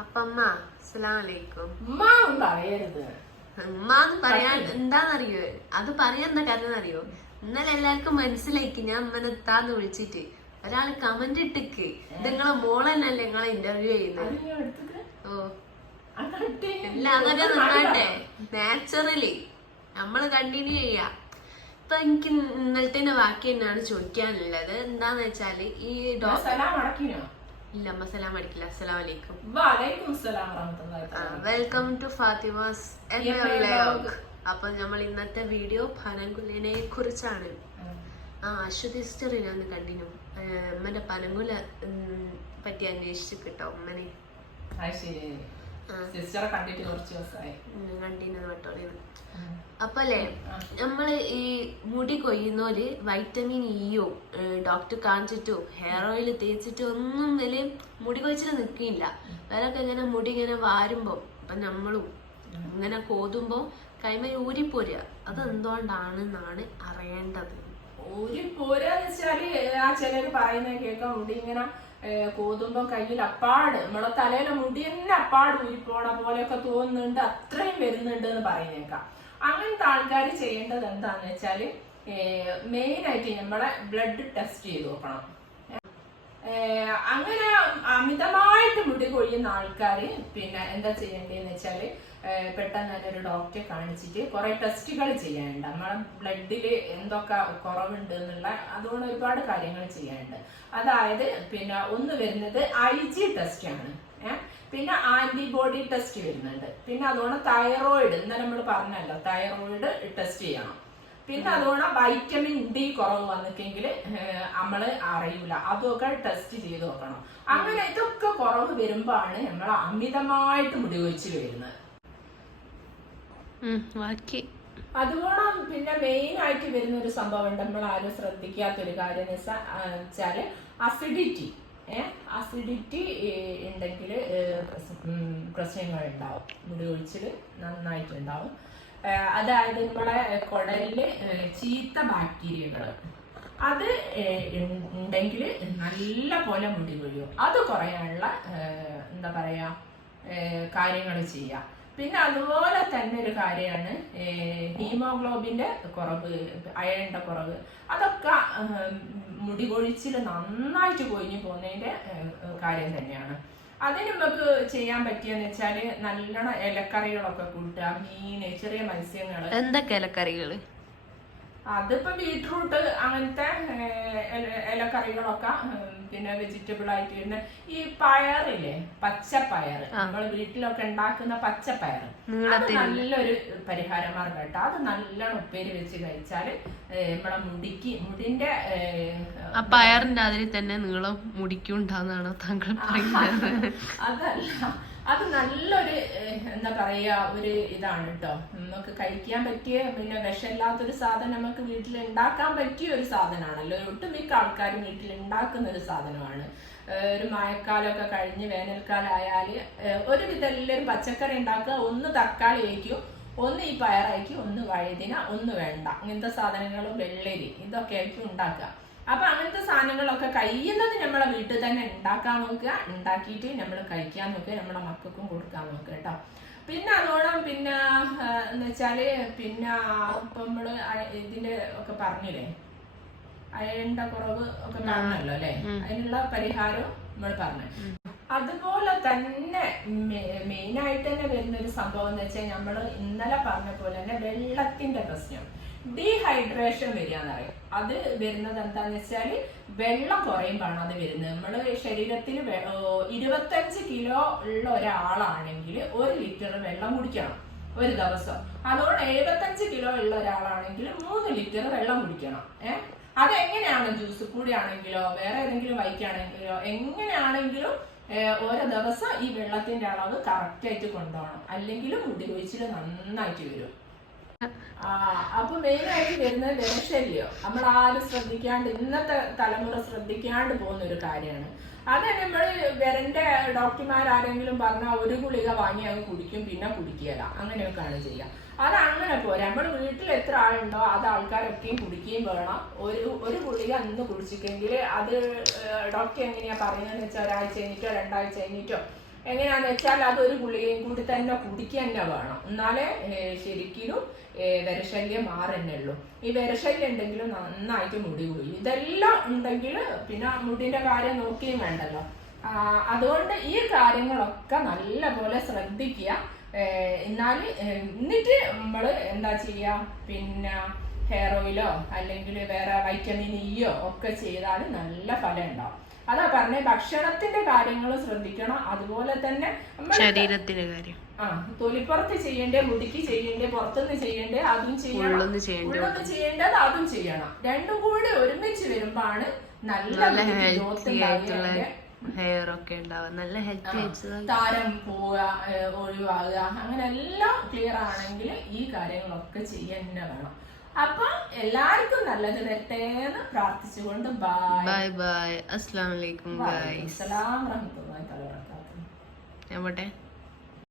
അപ്പമ്മ അസ്സലാമലൈക്കും. പറയരുത് ഉമ്മാന്ന് പറയാൻ എന്താന്നറിയോ? അത് പറയാൻ എന്താ കാരണം അറിയോ? ഇന്നലെ എല്ലാവർക്കും മനസ്സിലാക്കി ഞാൻ അമ്മനെ എത്താന്ന് വിളിച്ചിട്ട് ഒരാള് കമന്റ് ഇട്ടിക്ക് ഇത് നിങ്ങളെ മോളെന്നല്ലേ നിങ്ങളെ ഇന്റർവ്യൂ ചെയ്യുന്നത്. ഓ അല്ല അങ്ങനെ നിന്നാട്ടെ നാച്ചുറലി നമ്മള് കണ്ടിന്യൂ ചെയ്യാ. ഇപ്പൊ എനിക്ക് ഇന്നലത്തെ ബാക്കി തന്നെയാണ് ചോദിക്കാനുള്ളത്. എന്താന്ന് വെച്ചാല് ഈ ഇല്ല അമ്മ സലാം അടിക്കില്ല. അസ്സലാമലൈക്കും. Welcome to Fathima's vlog. അപ്പൊ നമ്മൾ ഇന്നത്തെ വീഡിയോ പനങ്കുലിനെ കുറിച്ചാണ്. അശ്വതി സിസ്റ്റർ ഞാൻ കണ്ടിനു അമ്മന്റെ പനങ്കുല പറ്റി അന്വേഷിച്ചു കിട്ടോ അമ്മനെ കണ്ടിനു കേട്ടോ. അപ്പൊ അല്ലേ നമ്മള് ഈ മുടി കൊയ്യുന്നോര് വൈറ്റമിൻ ഇയോ ഡോക്ടർ കാണിച്ചിട്ടോ ഹെയർ ഓയിൽ തേച്ചിട്ടോ ഒന്നും വലിയ മുടി കൊഴിച്ചിട്ട് നിക്കില്ല. വേറൊക്കെ ഇങ്ങനെ മുടി ഇങ്ങനെ വാരുമ്പോ ഇപ്പൊ നമ്മളും ഇങ്ങനെ കോതുമ്പോ കൈമേൽ ഊരിപ്പോരുക. അത് എന്തുകൊണ്ടാണെന്നാണ് അറിയേണ്ടത്. ഊരിപ്പോരാന്ന് വെച്ചാല് ആ ചിലര് പറയുന്ന കേൾക്കാം, മുടി ഇങ്ങനെ കോതുമ്പോ കയ്യിൽ അപ്പാട് നമ്മളെ തലയിലെ മുടി തന്നെ അപ്പാട് ഊരിപ്പോണ പോലെയൊക്കെ തോന്നുന്നുണ്ട്, അത്രയും വരുന്നുണ്ട് എന്ന് പറയുന്നേക്കാം. അങ്ങനത്തെ ആൾക്കാർ ചെയ്യേണ്ടത് എന്താന്ന് വെച്ചാല് മെയിൻ ആയിട്ട് നമ്മളെ ബ്ലഡ് ടെസ്റ്റ് ചെയ്ത് നോക്കണം. അങ്ങനെ അമിതമായിട്ട് മുടി കൊഴിയുന്ന ആൾക്കാര് പിന്നെ എന്താ ചെയ്യേണ്ടതെന്ന് വെച്ചാല് പെട്ടെന്ന് തന്നെ ഒരു ഡോക്ടറെ കാണിച്ചിട്ട് കുറെ ടെസ്റ്റുകൾ ചെയ്യാനുണ്ട്. നമ്മളെ ബ്ലഡില് എന്തൊക്കെ കുറവുണ്ട് എന്നുള്ള അതുകൊണ്ട് ഒരുപാട് കാര്യങ്ങൾ ചെയ്യാനുണ്ട്. അതായത് പിന്നെ ഒന്ന് വരുന്നത് IG ടെസ്റ്റ് ആണ്. പിന്നെ ആന്റിബോഡി ടെസ്റ്റ് വരുന്നുണ്ട്. പിന്നെ അതുകൊണ്ട് തൈറോയിഡ് ഇന്നലെ നമ്മൾ പറഞ്ഞല്ലോ, തൈറോയിഡ് ടെസ്റ്റ് ചെയ്യണം. പിന്നെ അതുകൊണ്ട് വൈറ്റമിൻ D കുറവ് വന്നിട്ടെങ്കിൽ നമ്മള് അറിയൂല, അതൊക്കെ ടെസ്റ്റ് ചെയ്ത് നോക്കണം. അങ്ങനെ ഇതൊക്കെ കുറവ് വരുമ്പോഴാണ് നമ്മൾ അമിതമായിട്ട് മുടി കൊഴിച്ചിൽ വരുന്നത്. അതുകൊണ്ട് പിന്നെ മെയിൻ ആയിട്ട് വരുന്ന ഒരു സംഭവം ഉണ്ട്, നമ്മൾ ആരും ശ്രദ്ധിക്കാത്തൊരു കാര്യം എന്ന് വെച്ചാല് അസിഡിറ്റി. അസിഡിറ്റി ഉണ്ടെങ്കിൽ പ്രശ്നങ്ങൾ ഉണ്ടാവും, മുടി കൊഴിച്ചിൽ നന്നായിട്ടുണ്ടാവും. അതായത് നമ്മളെ കുടലില് ചീത്ത ബാക്ടീരിയകൾ അത് ഉണ്ടെങ്കിൽ നല്ല പോലെ മുടി കൊഴിയും. അത് കുറയാനുള്ള എന്താ പറയാ കാര്യങ്ങൾ ചെയ്യാം. പിന്നെ അതുപോലെ തന്നെ ഒരു കാര്യമാണ് ഹീമോഗ്ലോബിന്റെ കുറവ്, അയണിന്റെ കുറവ്. അതൊക്കെ മുടി കൊഴിച്ചിൽ നന്നായിട്ട് കൊഴിഞ്ഞു പോകുന്നതിന്റെ കാര്യം തന്നെയാണ്. അതിന് നമുക്ക് ചെയ്യാൻ പറ്റിയെന്ന് വെച്ചാല് നല്ലോണം ഇലക്കറികളൊക്കെ കൂട്ടുക, മീന്, ചെറിയ മത്സ്യങ്ങള്. എന്തൊക്കെ ഇലക്കറികള്? അതിപ്പോ ബീട്രൂട്ട് അങ്ങനത്തെ ഇലക്കറികളൊക്കെ, പിന്നെ വെജിറ്റബിൾ ആയിട്ട് വരുന്ന ഈ പയറില്ലേ, പച്ചപ്പയർ, നമ്മള് വീട്ടിലൊക്കെ ഉണ്ടാക്കുന്ന പച്ചപ്പയർ, അത് നല്ലൊരു പരിഹാരമാർഗം കേട്ടോ. അത് നല്ലോണം ഉപ്പേരി വെച്ച് കഴിച്ചാല് നമ്മളെ മുടിന്റെ പയറിന്റെ അതിൽ തന്നെ നീളം മുടിക്കുണ്ടാന്നാണോ താങ്കൾ പറയുന്നത്? അതല്ല, അത് നല്ലൊരു എന്താ പറയാ ഒരു ഇതാണ് കേട്ടോ. നമുക്ക് കഴിക്കാൻ പറ്റിയ, പിന്നെ വിഷമില്ലാത്തൊരു സാധനം നമുക്ക് വീട്ടിൽ ഉണ്ടാക്കാൻ പറ്റിയ ഒരു സാധനമാണല്ലോ. ഒട്ടുമിക്ക ആൾക്കാരും വീട്ടിൽ ഉണ്ടാക്കുന്ന ഒരു സാധനമാണ്. ഒരു മഴക്കാലമൊക്കെ കഴിഞ്ഞ് വേനൽക്കാലമായാല് ഒരുവിധം എല്ലാവരും പച്ചക്കറി ഉണ്ടാക്കുക. ഒന്ന് തക്കാളി വയ്ക്കും, ഒന്ന് ഈ പയറായിരിക്കും, ഒന്ന് വഴുതിന, ഒന്ന് വേണ്ട, ഇങ്ങനത്തെ സാധനങ്ങളും വെള്ളരി, ഇതൊക്കെ ആയിരിക്കും ഉണ്ടാക്കുക. അപ്പൊ അങ്ങനത്തെ സാധനങ്ങളൊക്കെ കഴിയുന്നത് നമ്മളെ വീട്ടിൽ തന്നെ ഉണ്ടാക്കാൻ നോക്കുക. ഉണ്ടാക്കിയിട്ട് നമ്മൾ കഴിക്കാൻ നോക്കുക, നമ്മുടെ മക്കൾക്കും കൊടുക്കാൻ നോക്കുക കേട്ടോ. പിന്നെ അതോളം പിന്നെ എന്ന് വെച്ചാല് പിന്നെ ഇപ്പൊ നമ്മള് ഇതിന്റെ ഒക്കെ പറഞ്ഞില്ലേ, അയണിന്റെ കുറവ് ഒക്കെ പറഞ്ഞല്ലോ അല്ലെ, അതിനുള്ള പരിഹാരവും നമ്മൾ പറഞ്ഞു. അതുപോലെ തന്നെ മെയിനായിട്ട് തന്നെ വരുന്നൊരു സംഭവം എന്ന് വെച്ചാൽ നമ്മള് ഇന്നലെ പറഞ്ഞ പോലെ തന്നെ വെള്ളത്തിന്റെ പ്രശ്നം, ഡീഹൈഡ്രേഷൻ വരിക എന്ന് പറയും. അത് വരുന്നത് എന്താന്ന് വെച്ചാല് വെള്ളം കുറയുമ്പോഴാണ് അത് വരുന്നത്. നമ്മള് ശരീരത്തിൽ 25 കിലോ ഉള്ള ഒരാളാണെങ്കിൽ 1 ലിറ്റർ വെള്ളം കുടിക്കണം ഒരു ദിവസം. അതുകൊണ്ട് 75 കിലോ ഉള്ള ഒരാളാണെങ്കിൽ 3 ലിറ്റർ വെള്ളം കുടിക്കണം. അതെങ്ങനെയാണ്, ജ്യൂസ് കൂടി ആണെങ്കിലോ വേറെ ഏതെങ്കിലും വൈക്കാണെങ്കിലോ എങ്ങനെയാണെങ്കിലും ഓരോ ദിവസം ഈ വെള്ളത്തിന്റെ അളവ് കറക്റ്റ് ആയിട്ട് കൊണ്ടുപോകണം, അല്ലെങ്കിൽ മുടി കൊഴിച്ചിൽ നന്നായിട്ട് വരും. അപ്പൊ മെയിൻ ആയിട്ട് വരുന്നത് വിരശല്യം. നമ്മൾ ആരും ശ്രദ്ധിക്കാണ്ട്, ഇന്നത്തെ തലമുറ ശ്രദ്ധിക്കാണ്ട് പോകുന്ന ഒരു കാര്യമാണ്. അത് നമ്മൾ വിരന്റെ ഡോക്ടർമാരാരെങ്കിലും പറഞ്ഞാൽ ഒരു ഗുളിക വാങ്ങി അങ്ങ് കുടിക്കും, പിന്നെ കുടിക്കുകയില്ല, അങ്ങനെയൊക്കെയാണ് ചെയ്യുക. അത് അങ്ങനെ പോരാ. നമ്മുടെ വീട്ടിൽ എത്ര ആളുണ്ടോ അത് ആൾക്കാരൊക്കെയും കുടിക്കുകയും വേണം. ഒരു ഗുളിക അന്ന് കുടിച്ചിട്ടെങ്കിൽ അത് ഡോക്ടർ എങ്ങനെയാ പറയുന്നതെന്ന് വെച്ചാൽ ഒരാഴ്ച കഴിഞ്ഞിട്ടോ 2 ആഴ്ച കഴിഞ്ഞിട്ടോ എങ്ങനെയാന്ന് വെച്ചാൽ അതൊരു ഗുളികയും കൂടി തന്നെ കുടിക്കുക തന്നെ വേണം, എന്നാലേ ശരിക്കും വിരശല്യം മാറുന്നുള്ളൂ. ഈ വിരശല്യം ഉണ്ടെങ്കിലും നന്നായിട്ട് മുടി പോയി. ഇതെല്ലാം ഉണ്ടെങ്കിൽ പിന്നെ മുടിന്റെ കാര്യം നോക്കുകയും വേണ്ടല്ലോ. അതുകൊണ്ട് ഈ കാര്യങ്ങളൊക്കെ നല്ല പോലെ ശ്രദ്ധിക്കുക. എന്നിട്ട് നമ്മൾ എന്താ ചെയ്യുക, പിന്നെ ഹെയർ ഓയിലോ അല്ലെങ്കിൽ വേറെ വൈറ്റമിൻ ഇയോ ഒക്കെ ചെയ്താൽ നല്ല ഫലം ഉണ്ടാവും. അതാ പറഞ്ഞ ഭക്ഷണത്തിന്റെ കാര്യങ്ങൾ ശ്രദ്ധിക്കണം. അതുപോലെ തന്നെ ശരീരത്തിന്റെ കാര്യം, തൊലിപ്പുറത്ത് ചെയ്യണ്ടേ, മുടിക്ക് ചെയ്യണ്ടേ, പുറത്തുനിന്ന് ചെയ്യണ്ടേ അതും ചെയ്യണം, ഉള്ളൊന്ന് ചെയ്യേണ്ടത് അതും ചെയ്യണം. രണ്ടും കൂടി ഒരുമിച്ച് വരുമ്പോഴാണ് നല്ല ഹെൽത്തി ആയിട്ടുള്ള ഹെയർ ഒക്കെ ഉണ്ടാവും, നല്ല ഹെൽത്തി ആയിട്ടുള്ള താരം പോവുക, ഒഴിവാകുക, അങ്ങനെ എല്ലാം ക്ലിയർ ആണെങ്കിൽ ഈ കാര്യങ്ങളൊക്കെ ചെയ്യാൻ തന്നെ വേണം. അപ്പൊ എല്ലാവർക്കും നല്ലത് വരട്ടെ എന്ന് പ്രാർത്ഥിച്ചുകൊണ്ട് ബൈ ബൈ. അസ്സലാമു അലൈക്കും ഗൈസ്. അസ്സലാമു അലൈക്കും വറഹ്മത്തുള്ളാഹി വബറകാതുഹു. ഞാൻ പോട്ടെ.